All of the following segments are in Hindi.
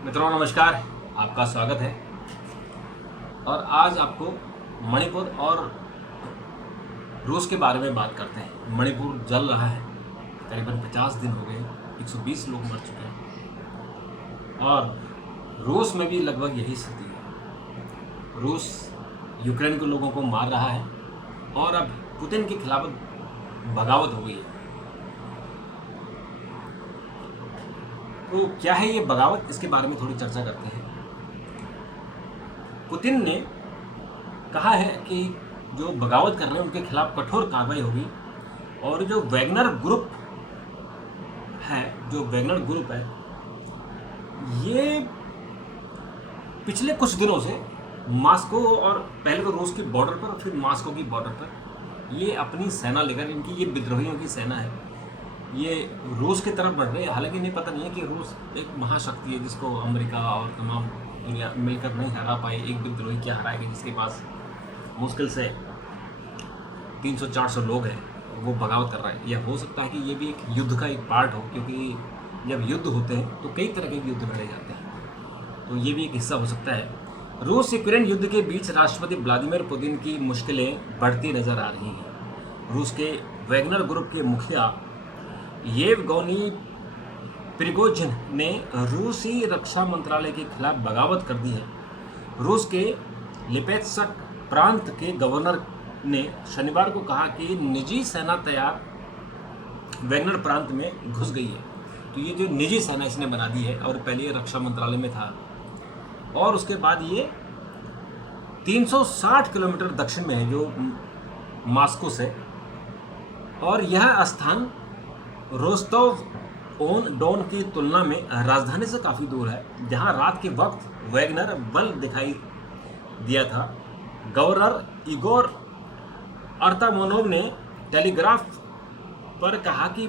मित्रों नमस्कार, आपका स्वागत है। और आज आपको मणिपुर और रूस के बारे में बात करते हैं। मणिपुर जल रहा है, करीबन 50 दिन हो गए, 120 लोग मर चुके हैं। और रूस में भी लगभग यही स्थिति है। रूस यूक्रेन के लोगों को मार रहा है और अब पुतिन के खिलाफ बगावत हो गई है। तो क्या है ये बगावत, इसके बारे में थोड़ी चर्चा करते हैं। पुतिन ने कहा है कि जो बगावत कर रहे हैं उनके खिलाफ कठोर कार्रवाई होगी। और जो वैगनर ग्रुप है, ये पिछले कुछ दिनों से मॉस्को और पहले तो रूस की बॉर्डर पर फिर मॉस्को की बॉर्डर पर ये अपनी सेना लेकर, इनकी ये विद्रोहियों की सेना है, ये रूस की तरफ बढ़ रहे हैं। हालांकि इन्हें पता नहीं है कि रूस एक महाशक्ति है जिसको अमेरिका और तमाम दुनिया मिलकर नहीं हरा पाई। एक विद्रोही क्या हराएगा जिसके पास मुश्किल से 300-400 लोग हैं, वो बगावत कर रहे हैं। यह हो सकता है कि ये भी एक युद्ध का एक पार्ट हो, क्योंकि जब युद्ध होते हैं तो कई तरह के युद्ध लड़े जाते हैं, तो ये भी एक हिस्सा हो सकता है। रूस यूक्रेन युद्ध के बीच राष्ट्रपति व्लादिमीर पुतिन की मुश्किलें बढ़ती नजर आ रही हैं। रूस के वैगनर ग्रुप के मुखिया येवगेनी प्रिगोजिन ने रूसी रक्षा मंत्रालय के खिलाफ बगावत कर दी है। रूस के लिपेत्स्क प्रांत के गवर्नर ने शनिवार को कहा कि निजी सेना तैयार वैगनर प्रांत में घुस गई है। तो ये जो निजी सेना इसने बना दी है, और पहले ये रक्षा मंत्रालय में था, और उसके बाद ये 360 किलोमीटर दक्षिण में है जो मॉस्को से, और यह स्थान रोस्तोव ऑन डॉन की तुलना में राजधानी से काफ़ी दूर है, जहां रात के वक्त वैगनर बल दिखाई दिया था। गवर्नर इगोर अर्तामोनोव ने टेलीग्राफ पर कहा कि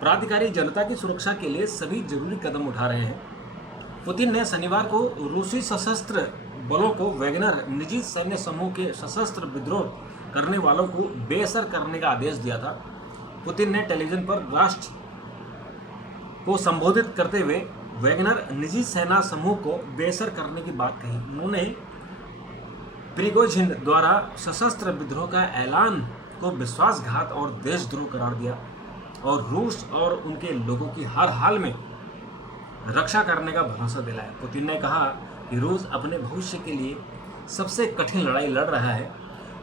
प्राधिकारी जनता की सुरक्षा के लिए सभी जरूरी कदम उठा रहे हैं। पुतिन ने शनिवार को रूसी सशस्त्र बलों को वैगनर निजी सैन्य समूह के सशस्त्र विद्रोह करने वालों को बेअसर करने का आदेश दिया था। पुतिन ने टेलीविजन पर राष्ट्र को संबोधित करते हुए वैगनर निजी सेना समूह को बेअसर करने की बात कही। उन्होंने प्रिगोजिन द्वारा सशस्त्र विद्रोह का ऐलान को विश्वासघात और देशद्रोह करार दिया, और रूस और उनके लोगों की हर हाल में रक्षा करने का भरोसा दिलाया। पुतिन ने कहा कि रूस अपने भविष्य के लिए सबसे कठिन लड़ाई लड़ रहा है।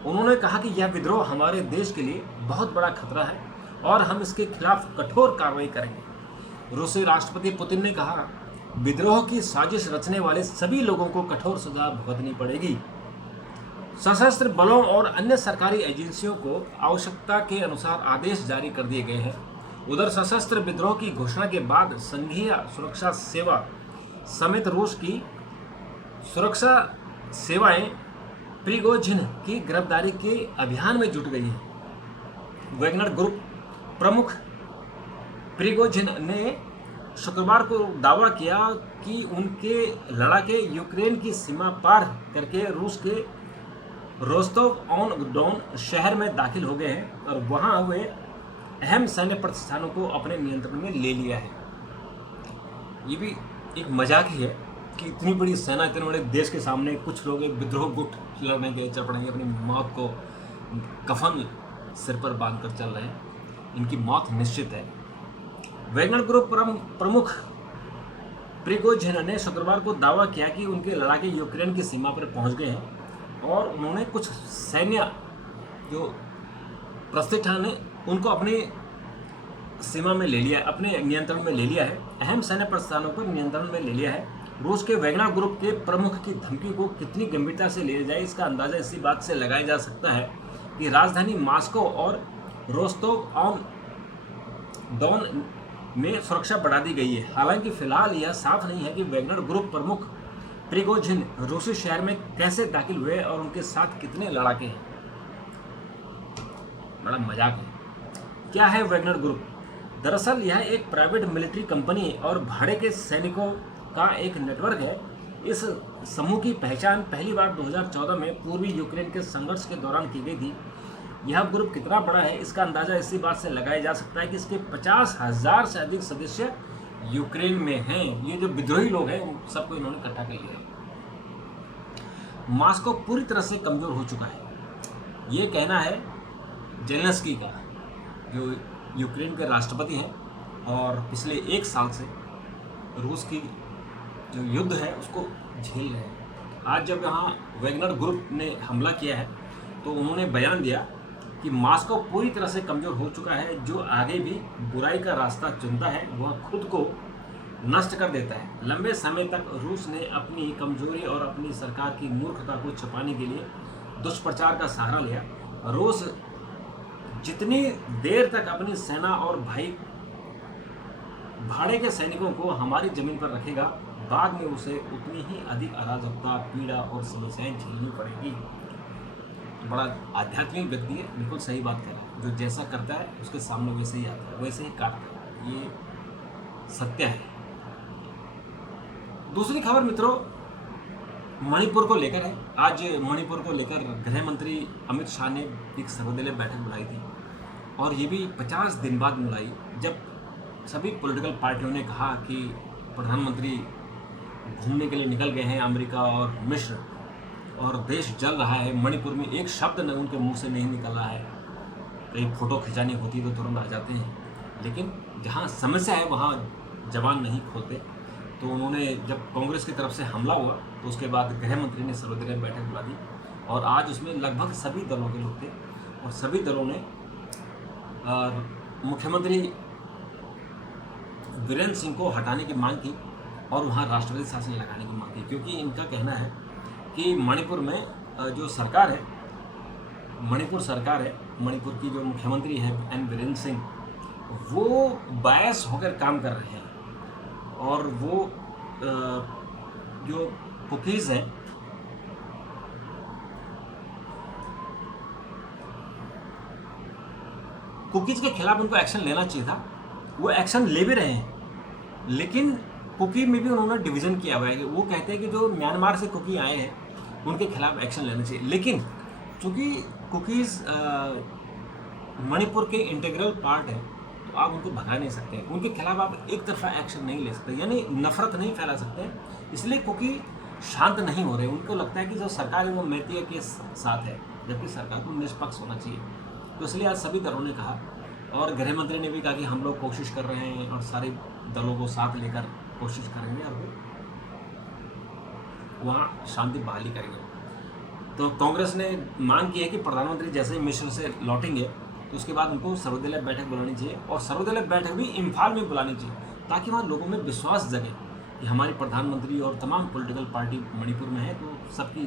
उन्होंने कहा कि यह विद्रोह हमारे देश के लिए बहुत बड़ा खतरा है और हम इसके खिलाफ कठोर कार्रवाई करेंगे। रूसी राष्ट्रपति पुतिन ने कहा, विद्रोह की साजिश रचने वाले सभी लोगों को कठोर सजा भुगतनी पड़ेगी। सशस्त्र बलों और अन्य सरकारी एजेंसियों को आवश्यकता के अनुसार आदेश जारी कर दिए गए हैं। उधर सशस्त्र विद्रोह की घोषणा के बाद संघीय सुरक्षा सेवा समेत रूस की सुरक्षा सेवाएं प्रिगोजिन की गिरफ्तारी के अभियान में जुट गई है। वैगनर ग्रुप प्रमुख प्रिगोजिन ने शुक्रवार को दावा किया कि उनके लड़ाके यूक्रेन की सीमा पार करके रूस के रोस्तोव ऑन डॉन शहर में दाखिल हो गए हैं और वहां वे अहम सैन्य प्रतिष्ठानों को अपने नियंत्रण में ले लिया है। ये भी एक मजाक ही है कि इतनी बड़ी सेना, इतने बड़े देश के सामने कुछ लोग एक विद्रोह गुट लड़ने के चल पड़ेंगे, अपनी मौत को कफन सिर पर बांधकर चल रहे हैं। इनकी मौत निश्चित है। वैगनर ग्रुप प्रमुख प्रिगोजिन ने शुक्रवार को दावा किया कि उनके लड़ाके यूक्रेन की सीमा पर पहुंच गए हैं और उन्होंने कुछ सैन्य जो प्रतिष्ठान है उनको अपनी सीमा में ले लिया, अपने नियंत्रण में ले लिया है। अहम सैन्य प्रतिष्ठानों पर नियंत्रण में ले लिया है। रूस के वैगनर ग्रुप के प्रमुख की धमकी को कितनी गंभीरता से लिया जाए, इसका अंदाजा इसी बात से लगाया जा सकता है कि राजधानी मॉस्को और रोस्तोव ऑन डॉन में सुरक्षा बढ़ा दी गई है। हालांकि फिलहाल यह साफ नहीं है कि वैगनर ग्रुप प्रमुख प्रिगोजिन रूसी शहर में कैसे दाखिल हुए और उनके साथ कितने लड़ाके हैं। बड़ा मजाक है। क्या है वैगनर ग्रुप? दरअसल यह एक प्राइवेट मिलिट्री कंपनी और भाड़े के सैनिकों का एक नेटवर्क है। इस समूह की पहचान पहली बार 2014 में पूर्वी यूक्रेन के संघर्ष के दौरान की गई थी। यह ग्रुप कितना बड़ा है इसका अंदाजा इसी बात से लगाया जा सकता है कि इसके 50,000 से अधिक सदस्य यूक्रेन में हैं, ये जो विद्रोही लोग हैं उन सबको इन्होंने इकट्ठा कर लिया है। मॉस्को पूरी तरह से कमज़ोर हो चुका है, ये कहना है जेलेंस्की का, जो यूक्रेन के राष्ट्रपति हैं और पिछले 1 साल से रूस की जो युद्ध है उसको झेल रहे हैं। आज जब यहाँ वैगनर ग्रुप ने हमला किया है तो उन्होंने बयान दिया कि मॉस्को पूरी तरह से कमज़ोर हो चुका है, जो आगे भी बुराई का रास्ता चुनता है वह खुद को नष्ट कर देता है। लंबे समय तक रूस ने अपनी कमजोरी और अपनी सरकार की मूर्खता को छिपाने के लिए दुष्प्रचार का सहारा लिया। रूस जितनी देर तक अपनी सेना और भाड़े के सैनिकों को हमारी जमीन पर रखेगा, बाद में उसे उतनी ही अधिक अराजकता, पीड़ा और समस्याएं झेलनी पड़ेगी। बड़ा आध्यात्मिक व्यक्ति है, बिल्कुल सही बात कह रहा है। जो जैसा करता है उसके सामने वैसे ही आता है, वैसे ही काटता है, ये सत्य है। दूसरी खबर मित्रों मणिपुर को लेकर है। आज मणिपुर को लेकर गृह मंत्री अमित शाह ने एक सर्वदलीय बैठक बुलाई थी और ये भी 50 दिन बाद बुलाई, जब सभी पॉलिटिकल पार्टियों ने कहा कि प्रधानमंत्री घूमने के लिए निकल गए हैं अमेरिका और मिस्र और देश जल रहा है। मणिपुर में एक शब्द न उनके मुंह से नहीं निकल रहा है। कहीं फ़ोटो खिंचानी होती तो तुरंत आ जाते हैं, लेकिन जहाँ समस्या है वहाँ जवान नहीं खोलते। तो उन्होंने जब कांग्रेस की तरफ से हमला हुआ तो उसके बाद गृह मंत्री ने सर्वदलीय बैठक बुला दी और आज उसमें लगभग सभी दलों के लोग थे और सभी दलों ने मुख्यमंत्री वीरेंद्र सिंह को हटाने की मांग की और वहाँ राष्ट्रपति शासन लगाने की मांग की, क्योंकि इनका कहना है कि मणिपुर में जो सरकार है, मणिपुर सरकार है, मणिपुर की जो मुख्यमंत्री है एन वीरेंद्र सिंह, वो बायस होकर काम कर रहे हैं और वो जो कुकीज़ हैं कुकीज़ के खिलाफ उनको एक्शन लेना चाहिए था। वो एक्शन ले भी रहे हैं, लेकिन कुकी में भी उन्होंने डिवीज़न किया हुआ है कि वो कहते हैं कि जो म्यांमार से कुकी आए हैं उनके खिलाफ एक्शन लेना चाहिए, लेकिन चूँकि कुकीज़ मणिपुर के इंटीग्रल पार्ट है तो आप उनको भगा नहीं सकते, उनके खिलाफ आप एक तरफा एक्शन नहीं ले सकते, यानी नफरत नहीं फैला सकते। इसलिए कुकी शांत नहीं हो रहे, उनको लगता है कि जो सरकार है वो मैती के साथ है, जबकि सरकार को निष्पक्ष होना चाहिए। तो इसलिए आज सभी दलों ने कहा और गृह मंत्री ने भी कहा कि हम लोग कोशिश कर रहे हैं और सारे दलों को साथ लेकर कोशिश करेंगे और वहाँ शांति बहाली करेंगे। तो कांग्रेस ने मांग की है कि प्रधानमंत्री जैसे ही मिस्र से लौटेंगे तो उसके बाद उनको सर्वदलीय बैठक बुलानी चाहिए और सर्वदलीय बैठक भी इम्फाल में बुलानी चाहिए, ताकि वहाँ लोगों में विश्वास जगे कि हमारी प्रधानमंत्री और तमाम पॉलिटिकल पार्टी मणिपुर में है तो सबकी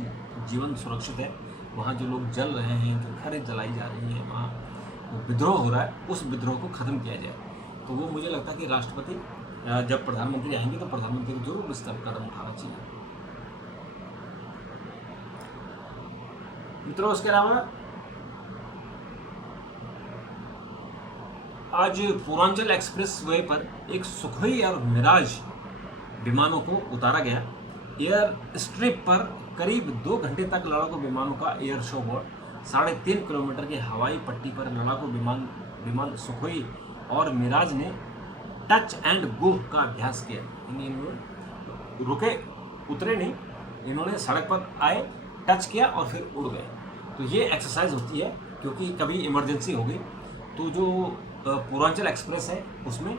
जीवन सुरक्षित है। वहाँ जो लोग जल रहे हैं, जो घरें जलाई जा रही हैं, वहाँ विद्रोह हो रहा है, उस विद्रोह को ख़त्म किया जाए। तो वो मुझे लगता है कि राष्ट्रपति जब प्रधानमंत्री आएंगे तो प्रधानमंत्री को जरूर इस तरफ कदम उठाना चाहिए। मित्रों उसके अलावा आज पूर्वांचल एक्सप्रेस वे पर एक सुखोई और मिराज विमानों को उतारा गया। एयर स्ट्रिप पर करीब 2 घंटे तक लड़ाकू विमानों का एयर शो हुआ। 3.5 किलोमीटर के हवाई पट्टी पर लड़ाकू विमान सुखोई और मिराज ने टच एंड गो का अभ्यास किया। इन्होंने रुके, उतरे नहीं, इन्होंने सड़क पर आए, टच किया और फिर उड़ गए। तो ये एक्सरसाइज होती है, क्योंकि कभी इमरजेंसी हो गई तो जो पूर्वांचल एक्सप्रेस है उसमें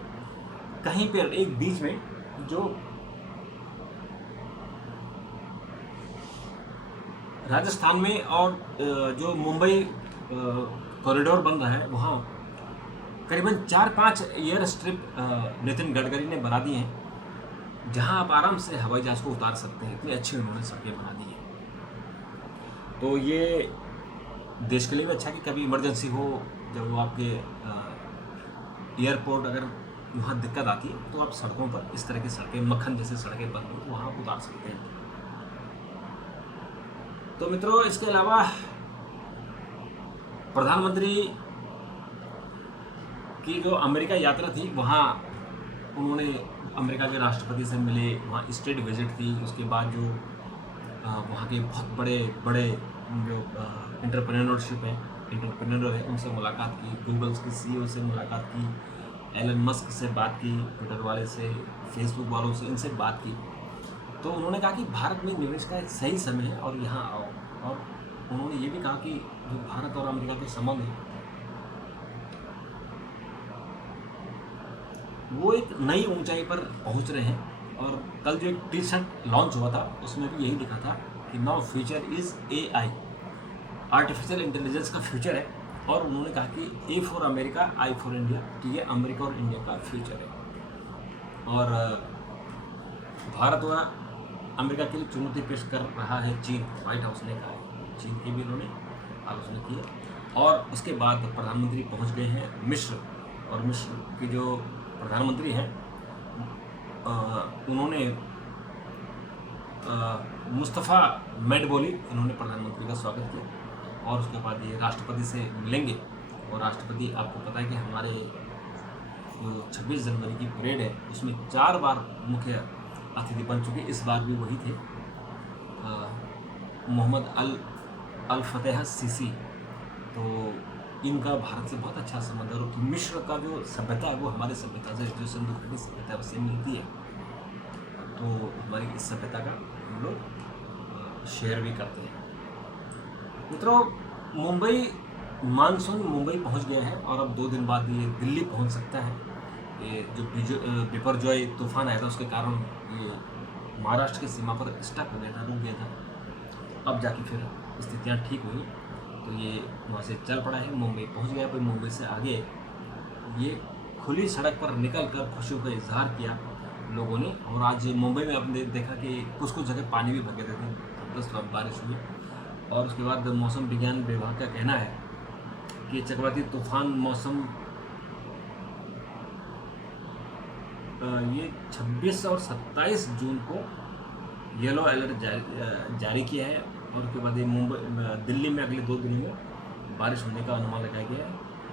कहीं पर एक बीच में जो राजस्थान में और जो मुंबई कॉरिडोर बन रहा है वहाँ करीबन 4-5 एयर स्ट्रिप नितिन गडकरी ने बना दी हैं, जहाँ आप आराम से हवाई जहाज़ को उतार सकते हैं। इतनी अच्छी उन्होंने सड़कें बना दी हैं। तो ये देश के लिए भी अच्छा कि कभी इमरजेंसी हो, जब वो आपके एयरपोर्ट अगर वहाँ दिक्कत आती है तो आप सड़कों पर इस तरह की सड़कें, मक्खन जैसे सड़कें बन हो, वहाँ उतार सकते हैं। तो मित्रों इसके अलावा प्रधानमंत्री की जो अमेरिका यात्रा थी, वहाँ उन्होंने अमेरिका के राष्ट्रपति से मिले, वहाँ स्टेट विजिट थी। उसके बाद जो वहाँ के बहुत बड़े बड़े जो इंटरप्रेन्योर है उनसे मुलाकात की, गूगल्स के CEO से मुलाकात की, एलन मस्क से बात की, ट्विटर वाले से, फेसबुक वालों से, इनसे बात की, तो उन्होंने कहा कि भारत में निवेश का एक सही समय है और यहाँ आओ। और उन्होंने ये भी कहा कि जो भारत और अमेरिका के संबंध है वो एक नई ऊंचाई पर पहुंच रहे हैं। और कल जो एक टी शर्ट लॉन्च हुआ था उसमें भी यही लिखा था कि now future is AI, artificial intelligence का फ्यूचर है। और उन्होंने कहा कि A for America, I for India, कि ये अमेरिका और इंडिया का फ्यूचर है। और भारत व अमेरिका के लिए चुनौती पेश कर रहा है चीन, व्हाइट हाउस ने कहा है। चीन की भी उन्होंने आलोचना की है। और उसके बाद प्रधानमंत्री पहुंच गए हैं मिस्र, और मिस्र की जो प्रधानमंत्री हैं उन्होंने मुस्तफ़ा मेडबोली, इन्होंने प्रधानमंत्री का स्वागत किया। और उसके बाद ये राष्ट्रपति से मिलेंगे। और राष्ट्रपति, आपको पता है कि हमारे जो 26 जनवरी की परेड है उसमें 4 बार मुख्य अतिथि बन चुके, इस बार भी वही थे, मोहम्मद अल फतेह सीसी। तो इनका भारत से बहुत अच्छा संबंध है। और मिस्र का जो सभ्यता है वो हमारे सभ्यता से, जो सिंधु घाटी सभ्यता है उससे मिलती है। तो हमारी इस सभ्यता का हम लोग शेयर भी करते हैं। मित्रों, मुंबई मानसून मुंबई पहुंच गया है और अब 2 दिन बाद ये दिल्ली पहुंच सकता है। ये जो बिपरजॉय तूफान आया था उसके कारण ये महाराष्ट्र की सीमा पर स्टक हो गया था, रुक गया था। अब जाके फिर स्थितियाँ ठीक हुई तो ये वहाँ से चल पड़ा है, मुंबई पहुँच गया। पर मुंबई से आगे ये खुली सड़क पर निकल कर खुशियों का इजहार किया लोगों ने। और आज मुंबई में आपने देखा कि कुछ कुछ जगह पानी भी भर गए थे, जबरदस्त बारिश हुई। और उसके बाद मौसम विज्ञान विभाग का कहना है कि चक्रवाती तूफान मौसम ये 26 और 27 जून को येलो अलर्ट जारी किया है। और उसके बाद ये दिल्ली में अगले 2 दिनों में बारिश होने का अनुमान लगाया गया है।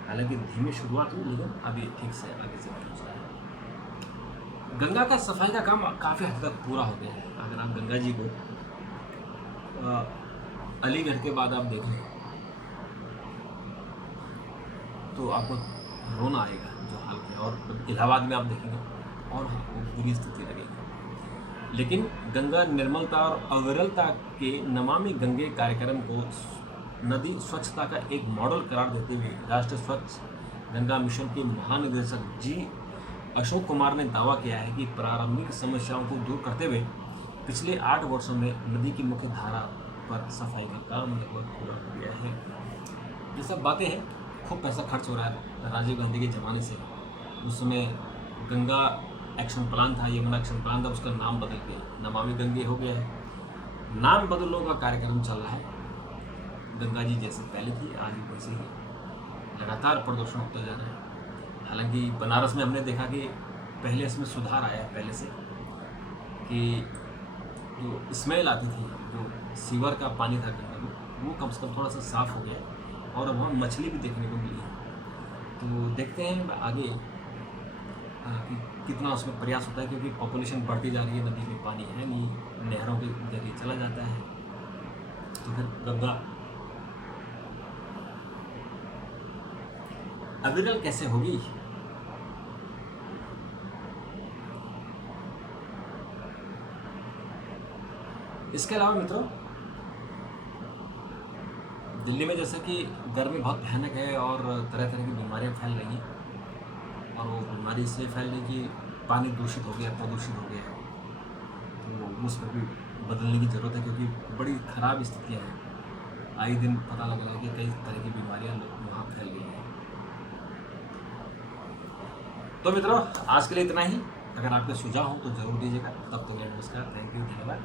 हालांकि धीमी शुरुआत हुई लेकिन अभी ठीक से आगे से पहुँच रहा है। गंगा का सफाई का काम काफ़ी हद तक पूरा हो गया है। अगर आप गंगा जी को अलीगढ़ के बाद आप देखें तो आपको रोना आएगा जो हाल है। और इलाहाबाद में आप देखेंगे और बुरी स्थिति लगेगी। लेकिन गंगा निर्मलता और अविरलता के नमामि गंगे कार्यक्रम को नदी स्वच्छता का एक मॉडल करार देते हुए राष्ट्रीय स्वच्छ गंगा मिशन के महानिदेशक जी अशोक कुमार ने दावा किया है कि प्रारंभिक समस्याओं को दूर करते हुए पिछले 8 वर्षों में नदी की मुख्य धारा पर सफाई का काम लगभग पूरा हो गया है। ये सब बातें हैं, खूब पैसा खर्च हो रहा है राजीव गांधी के ज़माने से। उस समय गंगा एक्शन प्लान था, यमुना एक्शन प्लान था, उसका नाम बदल के नमामि गंगे हो गया है। नाम बदलने का कार्यक्रम चल रहा है। गंगा जी जैसे पहले थी आज भी वैसे ही लगातार प्रदूषण होता जा रहा है। हालांकि बनारस में हमने देखा कि पहले इसमें सुधार आया है पहले से, कि जो स्मेल आती थी, जो सीवर का पानी था गंगा में, वो कम से कम थोड़ा सा साफ़ हो गया और अब वहाँ मछली भी देखने को मिली है। तो देखते हैं आगे कि कितना उसमें प्रयास होता है, क्योंकि पॉपुलेशन बढ़ती जा रही है, नदी में पानी है नहीं, नहरों के जरिए चला जाता है। तो फिर गंगा अविरल कैसे होगी? इसके अलावा मित्रों, दिल्ली में जैसे कि गर्मी बहुत भयानक है और तरह तरह की बीमारियां फैल रही हैं। और वो बीमारी इसलिए फैल रही कि पानी दूषित हो गया, प्रदूषित हो गया है। तो उस पर भी बदलने की ज़रूरत है, क्योंकि बड़ी ख़राब स्थितियाँ हैं। आए दिन पता लग रहा है कि कई तरह की बीमारियाँ वहाँ फैल गई हैं। तो मित्रों, आज के लिए इतना ही। अगर आपके सुझाव हो तो ज़रूर दीजिएगा। तब तक के लिए नमस्कार, थैंक यू, धन्यवाद।